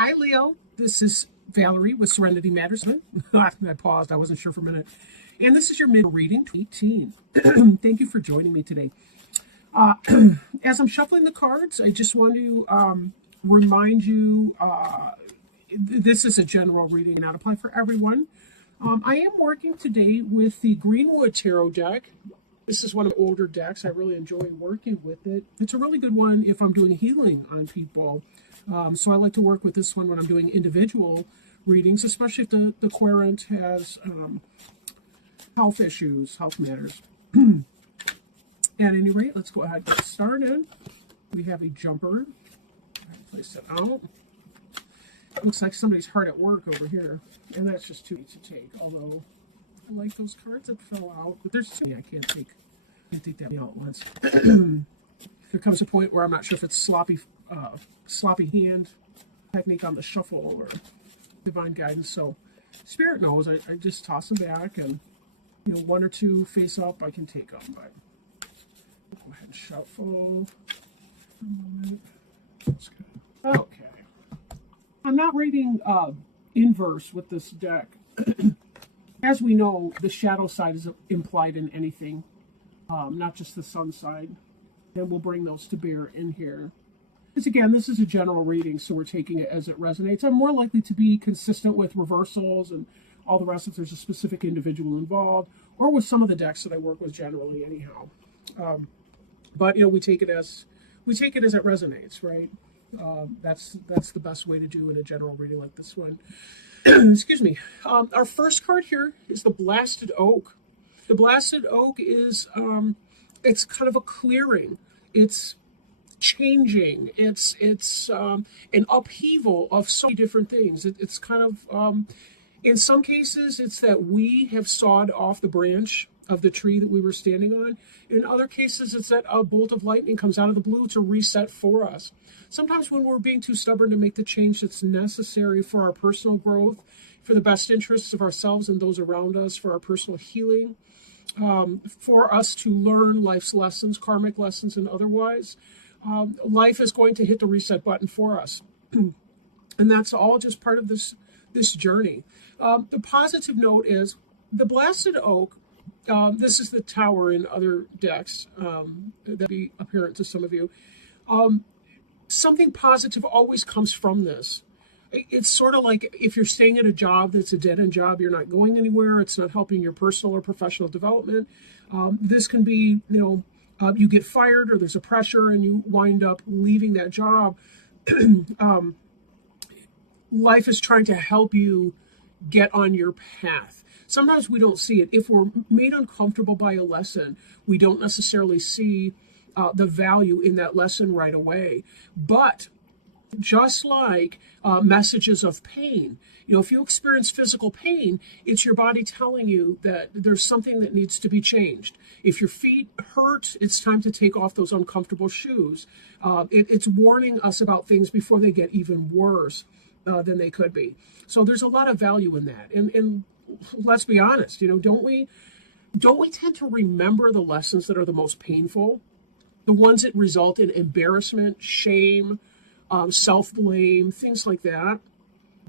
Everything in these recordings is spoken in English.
Hi, Leo. This is Valerie with Serenity Matters. I paused. I wasn't sure for a minute. And this is your mid reading 18. Thank you for joining me today. Uh, as I'm shuffling the cards, I just want to remind you this is a general reading and not apply for everyone. I am working today with the Greenwood Tarot deck. This is one of the older decks. I really enjoy working with it. It's a really good one if I'm doing healing on people. So I like to work with this one when I'm doing individual readings, especially if the querent has health issues, health matters. At any rate, let's go ahead and get started. We have a jumper. Place it out. It looks like somebody's hard at work over here, and that's just too easy to take. Although I like those cards that fell out, but there's too many I can't take that out once. There comes a point where I'm not sure if it's sloppy hand technique on the shuffle or divine guidance. So Spirit knows. I just toss them back, and one or two face up I can take them. But go ahead and shuffle. That's good. Okay. I'm not reading inverse with this deck. As we know, the shadow side is implied in anything, not just the sun side. And we'll bring those to bear in here. Because again, this is a general reading, so we're taking it as it resonates. I'm more likely to be consistent with reversals and all the rest if there's a specific individual involved, or with some of the decks that I work with generally anyhow. But we take it as it resonates, right? That's the best way to do it, a general reading like this one. Excuse me. Our first card here is the Blasted Oak. The Blasted Oak is it's kind of a clearing. It's changing. It's an upheaval of so many different things. It's kind of in some cases it's that we have sawed off the branch of the tree that we were standing on. In other cases, it's that a bolt of lightning comes out of the blue to reset for us. Sometimes when we're being too stubborn to make the change that's necessary for our personal growth, for the best interests of ourselves and those around us, for our personal healing, for us to learn life's lessons, karmic lessons and otherwise, life is going to hit the reset button for us. And that's all just part of this journey. The positive note is the Blasted Oak. This is the Tower in other decks that be apparent to some of you. Something positive always comes from this. It's sort of like if you're staying at a job that's a dead-end job, you're not going anywhere, it's not helping your personal or professional development. This can be, you get fired or there's a pressure and you wind up leaving that job. Life is trying to help you get on your path. Sometimes we don't see it. If we're made uncomfortable by a lesson, we don't necessarily see the value in that lesson right away. But just like messages of pain, if you experience physical pain, it's your body telling you that there's something that needs to be changed. If your feet hurt, it's time to take off those uncomfortable shoes. It's warning us about things before they get even worse than they could be. So there's a lot of value in that. And let's be honest, don't we tend to remember the lessons that are the most painful, the ones that result in embarrassment, shame, self-blame, things like that?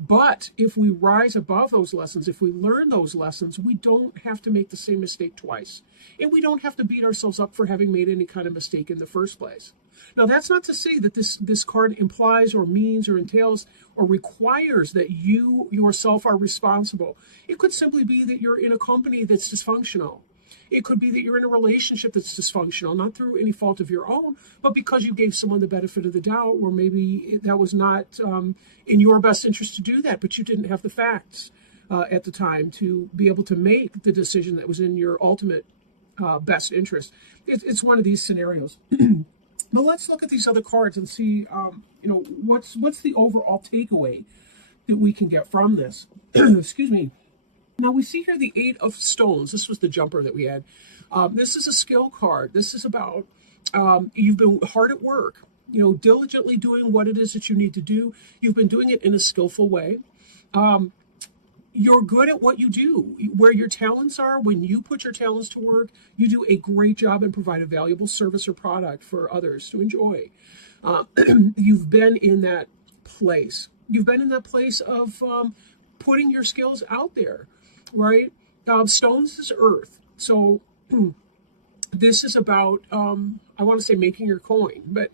But if we rise above those lessons, if we learn those lessons, we don't have to make the same mistake twice. And we don't have to beat ourselves up for having made any kind of mistake in the first place. Now, that's not to say that this card implies or means or entails or requires that you yourself are responsible. It could simply be that you're in a company that's dysfunctional. It could be that you're in a relationship that's dysfunctional, not through any fault of your own, but because you gave someone the benefit of the doubt, or maybe that was not in your best interest to do that, but you didn't have the facts at the time to be able to make the decision that was in your ultimate best interest. It's one of these scenarios. But let's look at these other cards and see, what's the overall takeaway that we can get from this. Excuse me. Now we see here the Eight of Stones. This was the jumper that we had. This is a skill card. This is about you've been hard at work, diligently doing what it is that you need to do. You've been doing it in a skillful way. You're good at what you do. Where your talents are, when you put your talents to work, you do a great job and provide a valuable service or product for others to enjoy. You've been in that place. You've been in that place of putting your skills out there, right? Stones is earth. So this is about, I want to say making your coin, but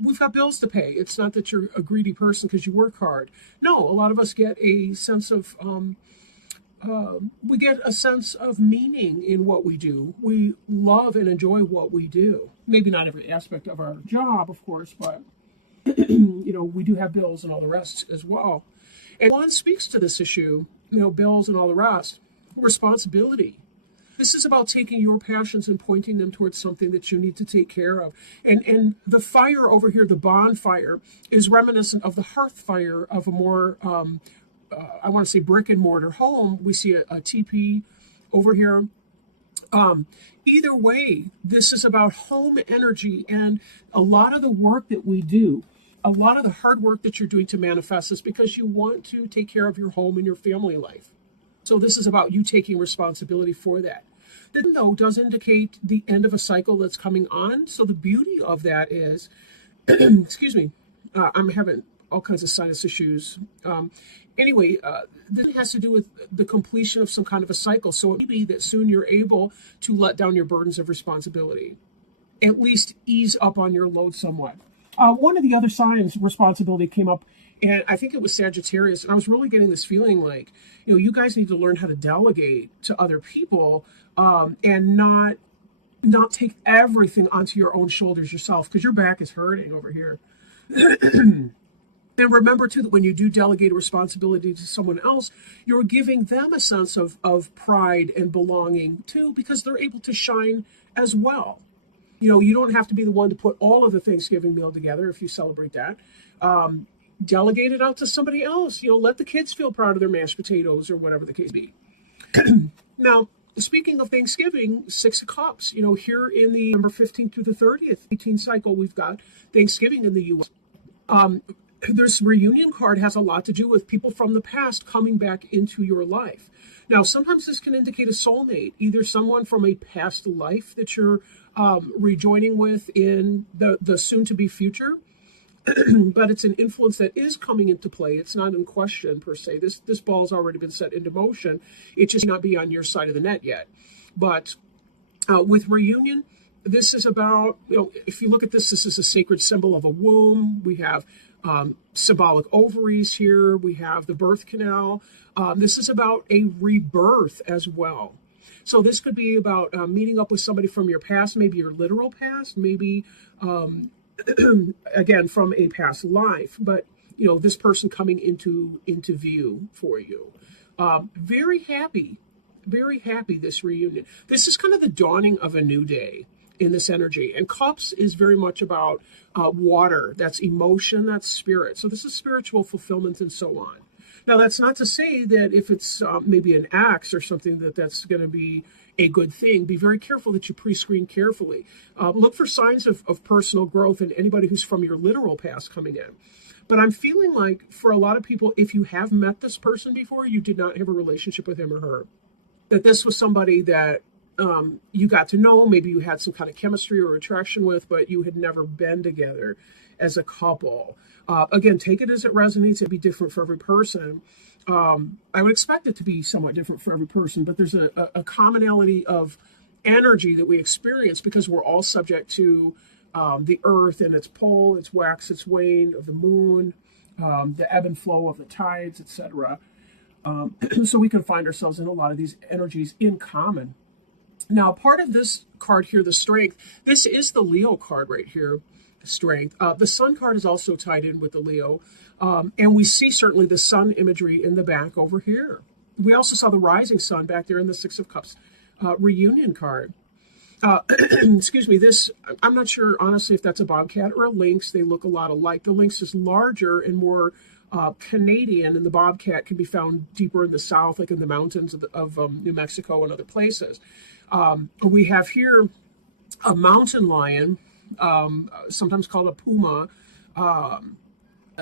we've got bills to pay. It's not that you're a greedy person because you work hard. No, a lot of us get a sense of, we get a sense of meaning in what we do. We love and enjoy what we do. Maybe not every aspect of our job, of course, but we do have bills and all the rest as well. And one speaks to this issue, bills and all the rest, responsibility. This is about taking your passions and pointing them towards something that you need to take care of. And the fire over here, the bonfire, is reminiscent of the hearth fire of a more, I want to say brick and mortar home. We see a teepee over here. Either way, this is about home energy, and a lot of the work that we do, a lot of the hard work that you're doing to manifest is because you want to take care of your home and your family life. So this is about you taking responsibility for that. Then, though, does indicate the end of a cycle that's coming on. So the beauty of that is, excuse me, I'm having all kinds of sinus issues. Anyway, this has to do with the completion of some kind of a cycle. So it may be that soon you're able to let down your burdens of responsibility, at least ease up on your load somewhat. One of the other signs, responsibility, came up, and I think it was Sagittarius. And I was really getting this feeling like, you guys need to learn how to delegate to other people, and not take everything onto your own shoulders yourself, because your back is hurting over here. And remember, too, that when you do delegate a responsibility to someone else, you're giving them a sense of pride and belonging, too, because they're able to shine as well. You don't have to be the one to put all of the Thanksgiving meal together if you celebrate that. Delegate it out to somebody else. Let the kids feel proud of their mashed potatoes or whatever the case be. Now, speaking of Thanksgiving, 6 of Cups, here in the November 15th through the 30th 18 cycle, we've got Thanksgiving in the U.S. This reunion card has a lot to do with people from the past coming back into your life. Now, sometimes this can indicate a soulmate, either someone from a past life that you're rejoining with in the soon-to-be future, but it's an influence that is coming into play. It's not in question, per se. This ball's already been set into motion. It just may not be on your side of the net yet. But with reunion, this is about, if you look at this is a sacred symbol of a womb. We have symbolic ovaries here. We have the birth canal. This is about a rebirth as well. So this could be about meeting up with somebody from your past, maybe your literal past, maybe, again, from a past life. But, this person coming into view for you. Very happy, this reunion. This is kind of the dawning of a new day in this energy. And Cups is very much about water. That's emotion, that's spirit. So this is spiritual fulfillment and so on. Now, that's not to say that if it's maybe an axe or something that's going to be a good thing. Be very careful that you pre-screen carefully. Look for signs of personal growth in anybody who's from your literal past coming in. But I'm feeling like for a lot of people, if you have met this person before, you did not have a relationship with him or her. That this was somebody that you got to know, maybe you had some kind of chemistry or attraction with, but you had never been together as a couple. Again, take it as it resonates. It'd be different for every person. I would expect it to be somewhat different for every person, but there's a commonality of energy that we experience because we're all subject to the earth and its pull, its wax, its wane of the moon, the ebb and flow of the tides, etc. So we can find ourselves in a lot of these energies in common. Now, part of this card here, the Strength, this is the Leo card right here, Strength. The Sun card is also tied in with the Leo. And we see certainly the sun imagery in the back over here. We also saw the rising sun back there in the Six of Cups reunion card. Excuse me, this, I'm not sure, honestly, if that's a bobcat or a lynx. They look a lot alike. The lynx is larger and more Canadian, and the bobcat can be found deeper in the south, like in the mountains of New Mexico and other places. We have here a mountain lion, sometimes called a puma.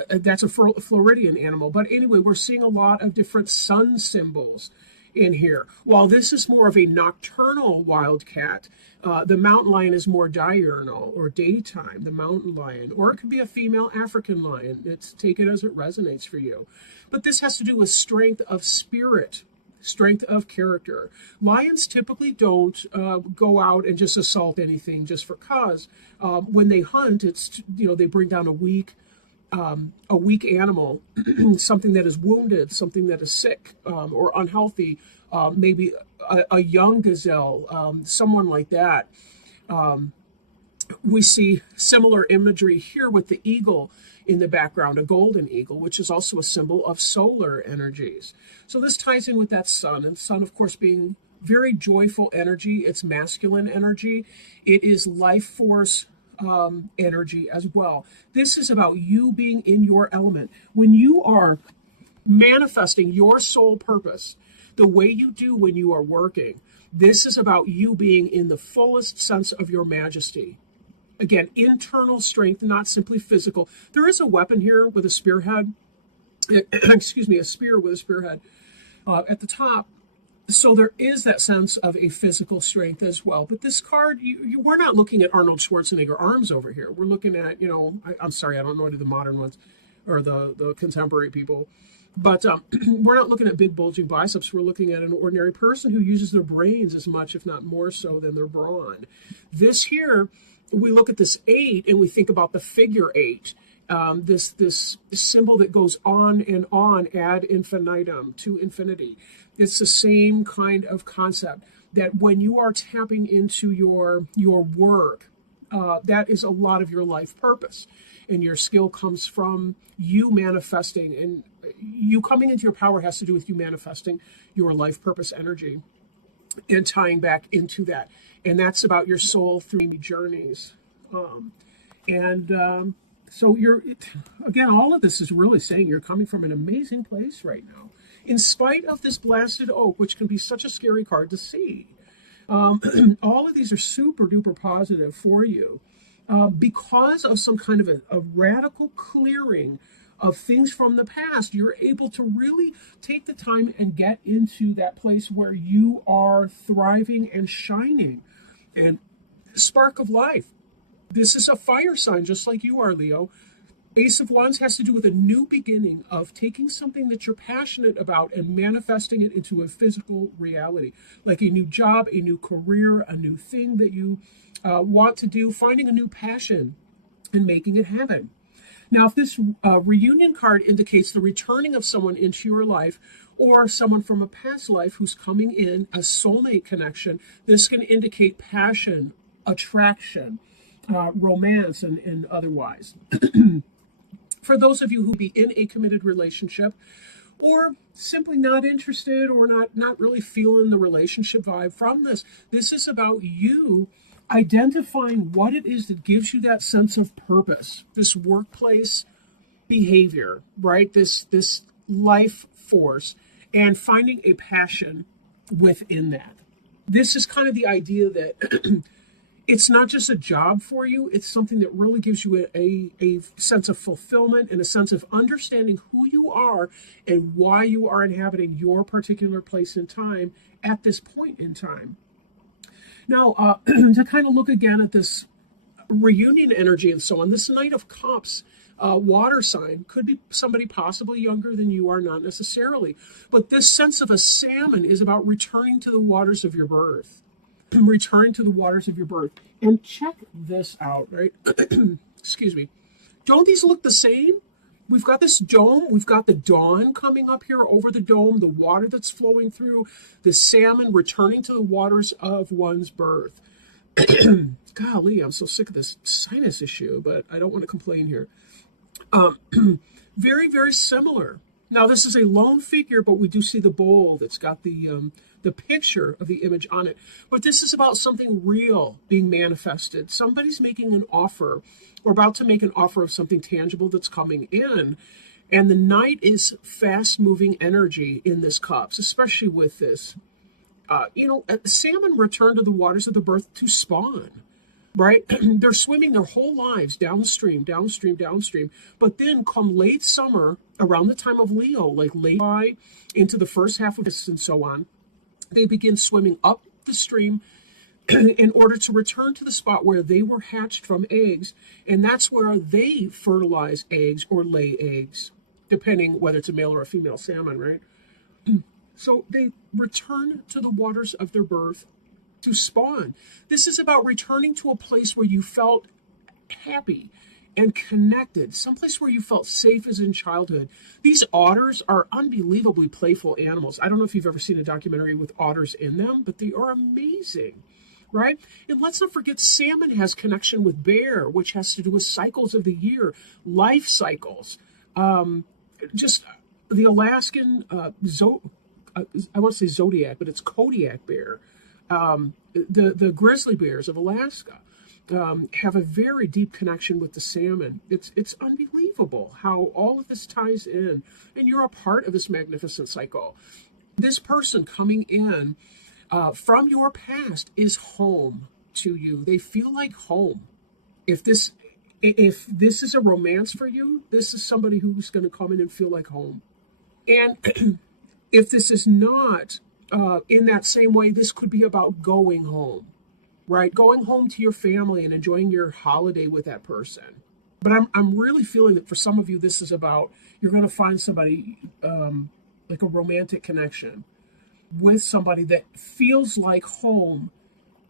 That's a Floridian animal. But anyway, we're seeing a lot of different sun symbols in here. While this is more of a nocturnal wildcat, the mountain lion is more diurnal or daytime, the mountain lion, or it could be a female African lion. It's take it as it resonates for you. But this has to do with strength of spirit, strength of character. Lions typically don't go out and just assault anything just for cause. When they hunt, it's, they bring down a weak animal, something that is wounded, something that is sick or unhealthy, maybe a young gazelle, someone like that. We see similar imagery here with the eagle in the background, a golden eagle, which is also a symbol of solar energies. So this ties in with that sun, and sun, of course, being very joyful energy. It's masculine energy. It is life force energy as well. This is about you being in your element. When you are manifesting your soul purpose, the way you do when you are working, this is about you being in the fullest sense of your majesty. Again, internal strength, not simply physical. There is a weapon here with a spearhead, excuse me, a spear with a spearhead at the top. So there is that sense of a physical strength as well. But this card, we're not looking at Arnold Schwarzenegger arms over here. We're looking at, I'm sorry, I don't know any of the modern ones or the contemporary people. But we're not looking at big bulging biceps. We're looking at an ordinary person who uses their brains as much, if not more so, than their brawn. This here, we look at this 8 and we think about the figure 8. This symbol that goes on and on ad infinitum, to infinity. It's the same kind of concept that when you are tapping into your work, that is a lot of your life purpose. And your skill comes from you manifesting, and you coming into your power has to do with you manifesting your life purpose energy and tying back into that. And that's about your soul through journeys. So again, all of this is really saying you're coming from an amazing place right now. In spite of this blasted oak, which can be such a scary card to see. All of these are super duper positive for you. Because of some kind of a radical clearing of things from the past, you're able to really take the time and get into that place where you are thriving and shining. And spark of life. This is a fire sign, just like you are, Leo. Ace of Wands has to do with a new beginning of taking something that you're passionate about and manifesting it into a physical reality, like a new job, a new career, a new thing that you want to do, finding a new passion and making it happen. Now, if this reunion card indicates the returning of someone into your life or someone from a past life who's coming in, a soulmate connection, this can indicate passion, attraction, romance, and otherwise. For those of you who be in a committed relationship or simply not interested or not really feeling the relationship vibe from this, this is about you identifying what it is that gives you that sense of purpose, this workplace behavior, right? This life force, and finding a passion within that. This is kind of the idea that it's not just a job for you, it's something that really gives you a sense of fulfillment and a sense of understanding who you are and why you are inhabiting your particular place in time at this point in time. Now, to kind of look again at this reunion energy and so on, this Knight of Cups water sign could be somebody possibly younger than you are, not necessarily. But this sense of a salmon is about returning to the waters of your birth. Returning to the waters of your birth. And check this out, right? Excuse me. Don't these look the same? We've got this dome. We've got the dawn coming up here over the dome, the water that's flowing through, the salmon returning to the waters of one's birth. Golly, I'm so sick of this sinus issue, but I don't want to complain here. Very, very similar. Now, this is a lone figure, but we do see the bowl that's got the picture of the image on it. But this is about something real being manifested. Somebody's making an offer or about to make an offer of something tangible that's coming in. And the Knight is fast-moving energy in this cups, especially with this. Salmon return to the waters of the birth to spawn, right? They're swimming their whole lives downstream. But then come late summer, around the time of Leo, like late July into the first half of this and so on, They begin swimming up the stream in order to return to the spot where they were hatched from eggs, and that's where they fertilize eggs or lay eggs, depending whether it's a male or a female salmon, right? So they return to the waters of their birth to spawn. This is about returning to a place where you felt happy and connected, someplace where you felt safe as in childhood. These otters are unbelievably playful animals. I don't know if you've ever seen a documentary with otters in them, but they are amazing, right? And let's not forget salmon has connection with bear, which has to do with cycles of the year, life cycles. Just the Alaskan, I want to say zodiac, but it's Kodiak bear. The grizzly bears of Alaska have a very deep connection with the salmon. It's unbelievable how all of this ties in, and you're a part of this magnificent cycle. This person coming in from your past is home to you. They feel like home. If this is a romance for you, this is somebody who's going to come in and feel like home. And if this is not in that same way, this could be about going home, right? Going home to your family and enjoying your holiday with that person. But I'm really feeling that for some of you, this is about, you're going to find somebody, like a romantic connection with somebody that feels like home.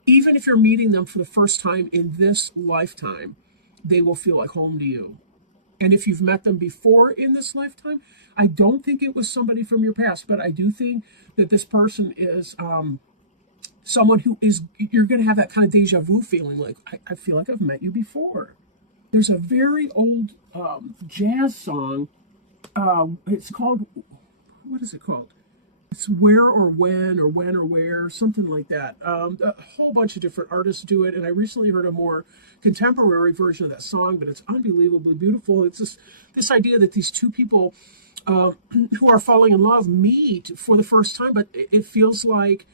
Even if you're meeting them for the first time in this lifetime, they will feel like home to you. And if you've met them before in this lifetime, I don't think it was somebody from your past, but I do think that this person is someone who is, you're going to have that kind of deja vu feeling, like, I feel like I've met you before. There's a very old jazz song. It's called, what is it called? It's Where or When or When or Where, something like that. A whole bunch of different artists do it, and I recently heard a more contemporary version of that song, but it's unbelievably beautiful. It's this idea that these two people who are falling in love meet for the first time, but it feels like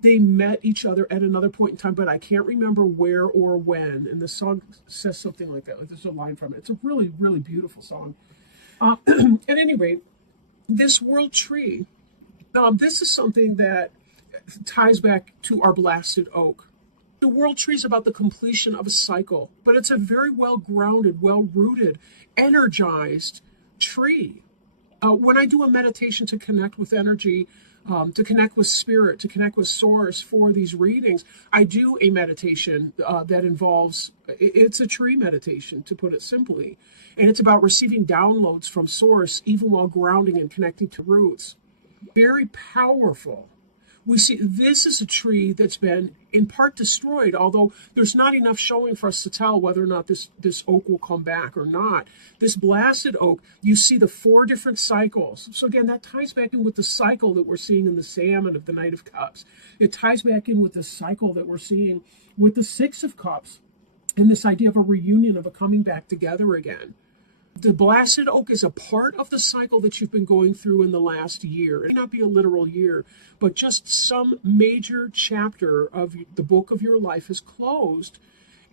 they met each other at another point in time, but I can't remember where or when. And the song says something like that. Like there's a line from it. It's a really, really beautiful song. At any rate, this world tree, this is something that ties back to our blasted oak. The world tree is about the completion of a cycle, but it's a very well-grounded, well-rooted, energized tree. When I do a meditation to connect with energy, to connect with spirit, to connect with source for these readings, I do a meditation that involves, it's a tree meditation, to put it simply. And it's about receiving downloads from source, even while grounding and connecting to roots. Very powerful. We see this is a tree that's been in part destroyed, although there's not enough showing for us to tell whether or not this oak will come back or not. This blasted oak, you see the 4 different cycles. So again, that ties back in with the cycle that we're seeing in the salmon of the Knight of Cups. It ties back in with the cycle that we're seeing with the 6 of Cups and this idea of a reunion, of a coming back together again. The blasted oak is a part of the cycle that you've been going through in the last year. It may not be a literal year, but just some major chapter of the book of your life is closed.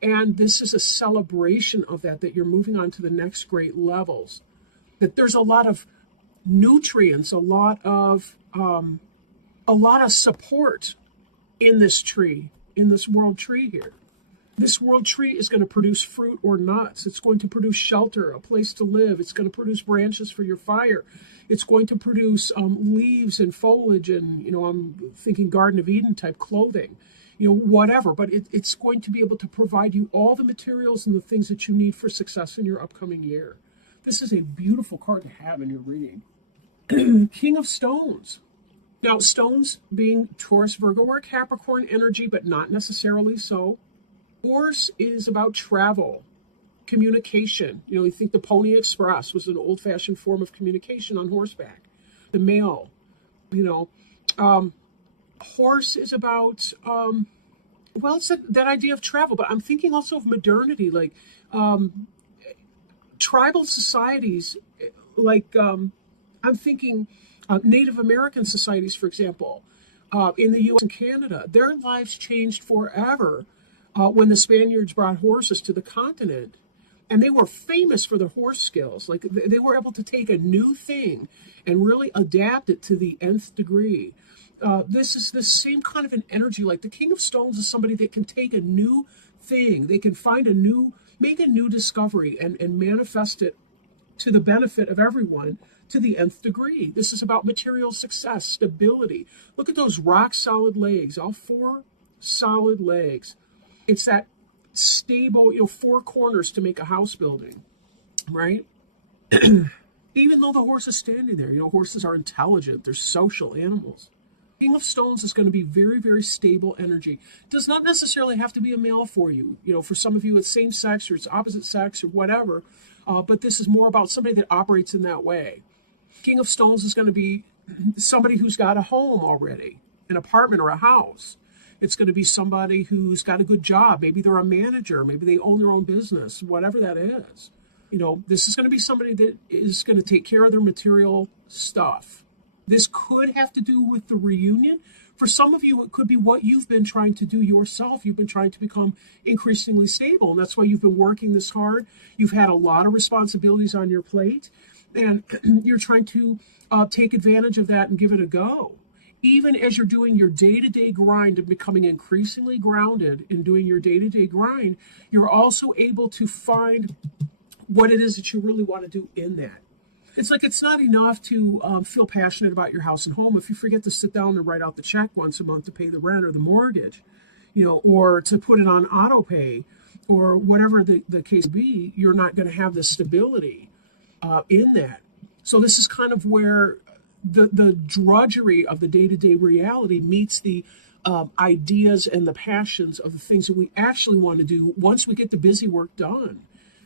And this is a celebration of that you're moving on to the next great levels. That there's a lot of nutrients, a lot of support in this tree, in this world tree here. This world tree is going to produce fruit or nuts. It's going to produce shelter, a place to live. It's going to produce branches for your fire. It's going to produce leaves and foliage and, I'm thinking Garden of Eden type clothing, whatever. But it's going to be able to provide you all the materials and the things that you need for success in your upcoming year. This is a beautiful card to have in your reading. King of Stones. Now, stones being Taurus, Virgo, or Capricorn energy, but not necessarily so. Horse is about travel, communication. You think the Pony Express was an old-fashioned form of communication on horseback. The mail, horse is about, it's that idea of travel. But I'm thinking also of modernity, like tribal societies, like I'm thinking Native American societies, for example, in the U.S. and Canada. Their lives changed forever. When the Spaniards brought horses to the continent. And they were famous for their horse skills. Like they were able to take a new thing and really adapt it to the nth degree. This is the same kind of an energy. Like the King of Stones is somebody that can take a new thing. They can make a new discovery and manifest it to the benefit of everyone to the nth degree. This is about material success, stability. Look at those rock solid legs, all four solid legs. It's that stable, four corners to make a house building, right? Even though the horse is standing there, horses are intelligent, they're social animals. King of Stones is going to be very, very stable energy. Does not necessarily have to be a male for you. For some of you, it's same sex or it's opposite sex or whatever. But this is more about somebody that operates in that way. King of Stones is going to be somebody who's got a home already, an apartment or a house. It's going to be somebody who's got a good job. Maybe they're a manager. Maybe they own their own business, whatever that is. This is going to be somebody that is going to take care of their material stuff. This could have to do with the reunion. For some of you, it could be what you've been trying to do yourself. You've been trying to become increasingly stable, and that's why you've been working this hard. You've had a lot of responsibilities on your plate, and you're trying to take advantage of that and give it a go. Even as you're doing your day-to-day grind and becoming increasingly grounded in doing your day-to-day grind, you're also able to find what it is that you really want to do in that. It's like it's not enough to feel passionate about your house and home if you forget to sit down and write out the check once a month to pay the rent or the mortgage, or to put it on auto pay or whatever the case be. You're not going to have the stability in that. So this is kind of where the drudgery of the day-to-day reality meets the ideas and the passions of the things that we actually want to do once we get the busy work done.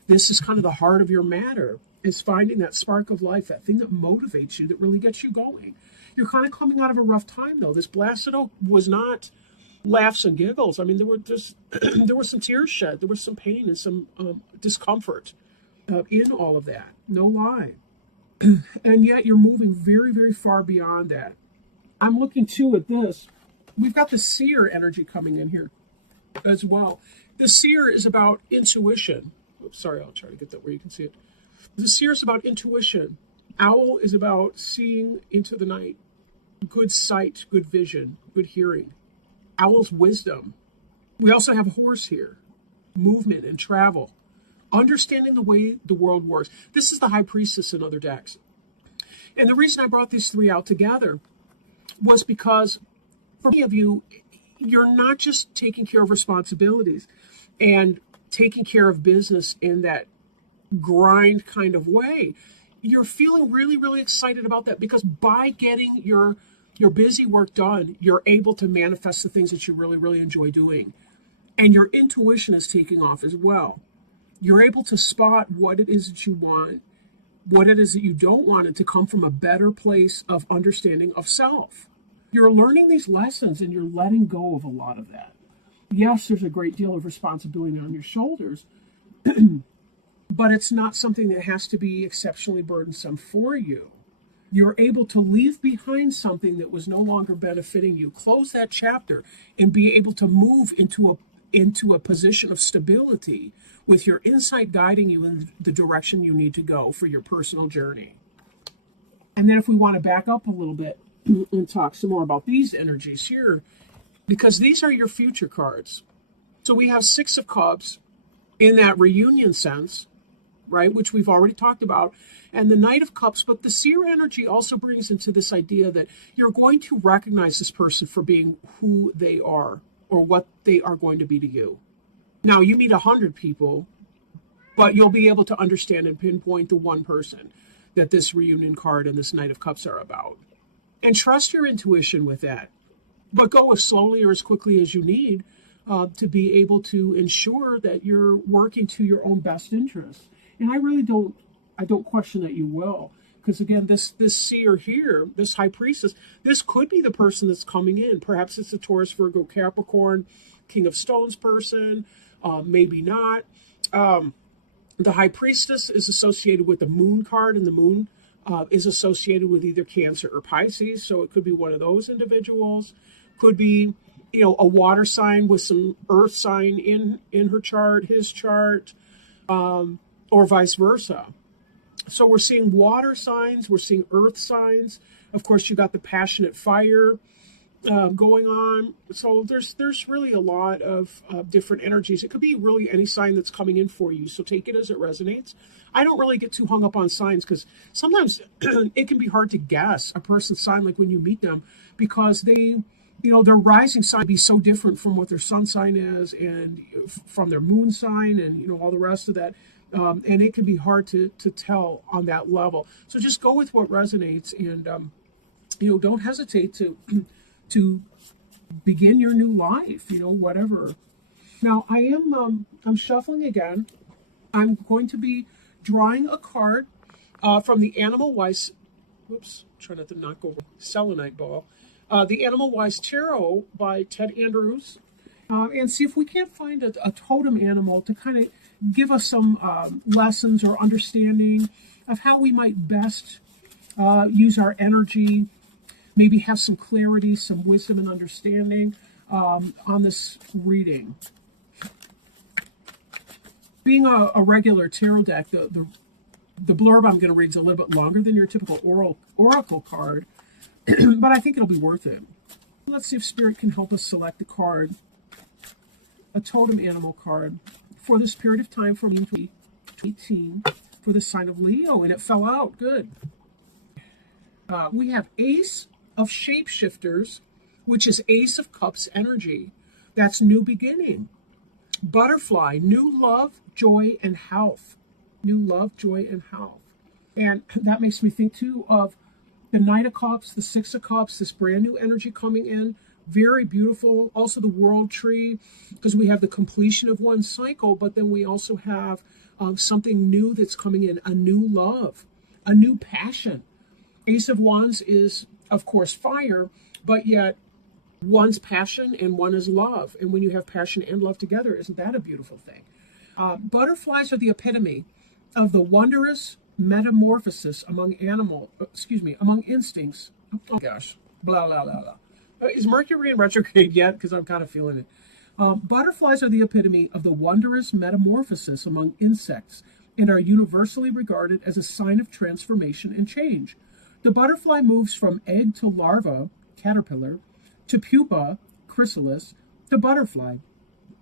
This is kind of the heart of your matter, is finding that spark of life, that thing that motivates you, that really gets you going. You're kind of coming out of a rough time, though. This Blasted Oak was not laughs and giggles. I mean, there were some tears shed. There was some pain and some discomfort in all of that. No lie. And yet you're moving very, very far beyond that. I'm looking too at this. We've got the seer energy coming in here as well. The seer is about intuition. Oops, sorry, I'll try to get that where you can see it. The seer is about intuition. Owl is about seeing into the night. Good sight, good vision, good hearing. Owl's wisdom. We also have horse here. Movement and travel. Understanding the way the world works. This is the High Priestess in other decks. And the reason I brought these three out together was because for many of you, you're not just taking care of responsibilities and taking care of business in that grind kind of way. You're feeling really, really excited about that because by getting your busy work done, you're able to manifest the things that you really, really enjoy doing. And your intuition is taking off as well. You're able to spot what it is that you want, what it is that you don't want, it to come from a better place of understanding of self. You're learning these lessons and you're letting go of a lot of that. Yes, there's a great deal of responsibility on your shoulders, but it's not something that has to be exceptionally burdensome for you. You're able to leave behind something that was no longer benefiting you, close that chapter, and be able to move into a position of stability with your insight guiding you in the direction you need to go for your personal journey. And then if we want to back up a little bit and talk some more about these energies here, because these are your future cards. So we have Six of Cups in that reunion sense, right, which we've already talked about, and the Knight of Cups, but the seer energy also brings into this idea that you're going to recognize this person for being who they are or what they are going to be to you. Now, you meet 100 people, but you'll be able to understand and pinpoint the one person that this reunion card and this Knight of Cups are about. And trust your intuition with that, but go as slowly or as quickly as you need to be able to ensure that you're working to your own best interests. And I really don't question that you will. Because again, this seer here, this High Priestess, this could be the person that's coming in. Perhaps it's a Taurus, Virgo, Capricorn, King of Stones person, maybe not. The High Priestess is associated with the Moon card, and the Moon is associated with either Cancer or Pisces. So it could be one of those individuals. Could be, a water sign with some earth sign in her chart, his chart. or vice versa. So we're seeing water signs, we're seeing earth signs. Of course, you got the passionate fire going on. So there's really a lot of different energies. It could be really any sign that's coming in for you. So take it as it resonates. I don't really get too hung up on signs because sometimes it can be hard to guess a person's sign, like when you meet them, because their rising sign be so different from what their sun sign is and from their moon sign and, all the rest of that. And it can be hard to tell on that level. So just go with what resonates and, don't hesitate to begin your new life, whatever. Now I'm shuffling again. I'm going to be drawing a card from the Animal Wise, try not to knock over selenite ball. The Animal Wise Tarot by Ted Andrews, and see if we can't find a totem animal to kind of give us some lessons or understanding of how we might best use our energy, maybe have some clarity, some wisdom and understanding on this reading. Being a regular tarot deck, the blurb I'm going to read is a little bit longer than your typical oracle card, but I think it'll be worth it. Let's see if Spirit can help us select the card, a totem animal card, for this period of time from 2018 for the sign of Leo, and it fell out. Good. We have Ace of Shapeshifters, which is Ace of Cups energy. That's new beginning. Butterfly, new love, joy, and health. New love, joy, and health. And that makes me think, too, of the Knight of Cups, the Six of Cups, this brand new energy coming in. Very beautiful. Also the World Tree, because we have the completion of one cycle, but then we also have something new that's coming in, a new love, a new passion. Ace of Wands is, of course, fire, but yet one's passion and one is love. And when you have passion and love together, isn't that a beautiful thing? Butterflies are the epitome of the wondrous metamorphosis among instincts. Oh gosh, blah, blah, blah, blah. Is Mercury in retrograde yet? Because I'm kind of feeling it. Butterflies are the epitome of the wondrous metamorphosis among insects and are universally regarded as a sign of transformation and change. The butterfly moves from egg to larva, caterpillar, to pupa, chrysalis, to butterfly.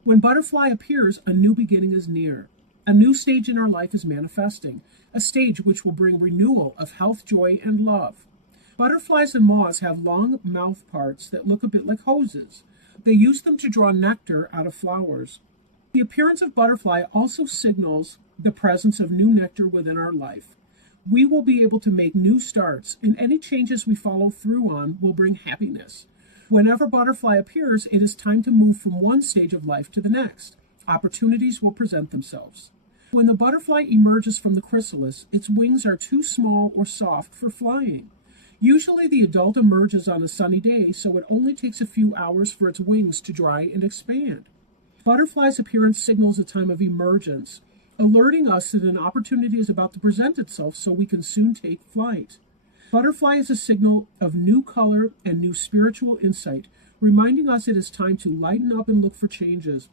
When butterfly appears, a new beginning is near. A new stage in our life is manifesting, a stage which will bring renewal of health, joy, and love. Butterflies and moths have long mouth parts that look a bit like hoses. They use them to draw nectar out of flowers. The appearance of butterfly also signals the presence of new nectar within our life. We will be able to make new starts, and any changes we follow through on will bring happiness. Whenever butterfly appears, it is time to move from one stage of life to the next. Opportunities will present themselves. When the butterfly emerges from the chrysalis, its wings are too small or soft for flying. Usually the adult emerges on a sunny day, so it only takes a few hours for its wings to dry and expand. Butterfly's appearance signals a time of emergence, alerting us that an opportunity is about to present itself so we can soon take flight. Butterfly is a signal of new color and new spiritual insight, reminding us it is time to lighten up and look for changes.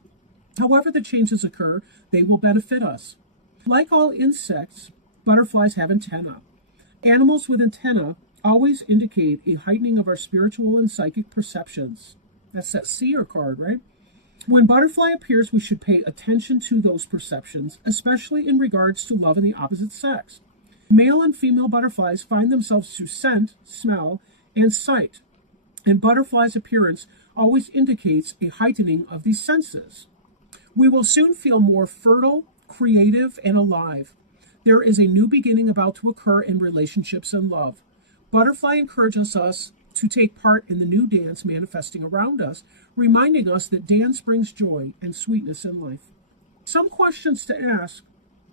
However the changes occur, they will benefit us. Like all insects, butterflies have antennae. Animals with antennae always indicate a heightening of our spiritual and psychic perceptions. That's that seer card, right? When butterfly appears, we should pay attention to those perceptions, especially in regards to love in the opposite sex. Male and female butterflies find themselves through scent, smell, and sight, and butterfly's appearance always indicates a heightening of these senses. We will soon feel more fertile, creative, and alive. There is a new beginning about to occur in relationships and love. Butterfly encourages us to take part in the new dance manifesting around us, reminding us that dance brings joy and sweetness in life. Some questions to ask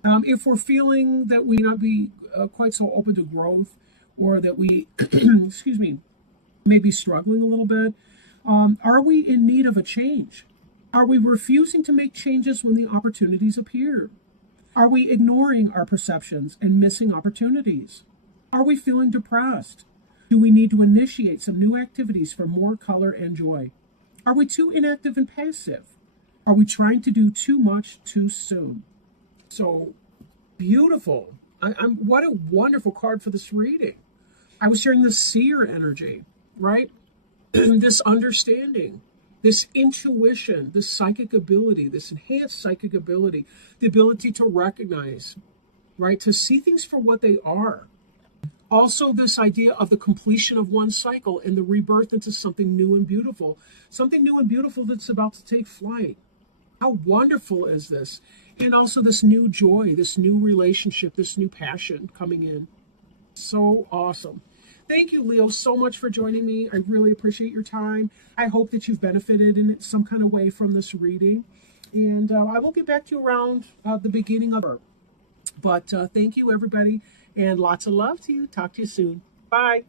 if we're feeling that we not be quite so open to growth, or that we, may be struggling a little bit. Are we in need of a change? Are we refusing to make changes when the opportunities appear? Are we ignoring our perceptions and missing opportunities? Are we feeling depressed? Do we need to initiate some new activities for more color and joy? Are we too inactive and passive? Are we trying to do too much too soon? So Beautiful. What a wonderful card for this reading. I was hearing the seer energy, right? This understanding, this intuition, this psychic ability, this enhanced psychic ability, the ability to recognize, right? To see things for what they are. Also, this idea of the completion of one cycle and the rebirth into something new and beautiful, something new and beautiful that's about to take flight. How wonderful is this? And also this new joy, this new relationship, this new passion coming in. So awesome. Thank you, Leo, so much for joining me. I really appreciate your time. I hope that you've benefited in some kind of way from this reading. And I will get back to you around the beginning of it. But thank you, everybody, and lots of love to you. Talk to you soon. Bye.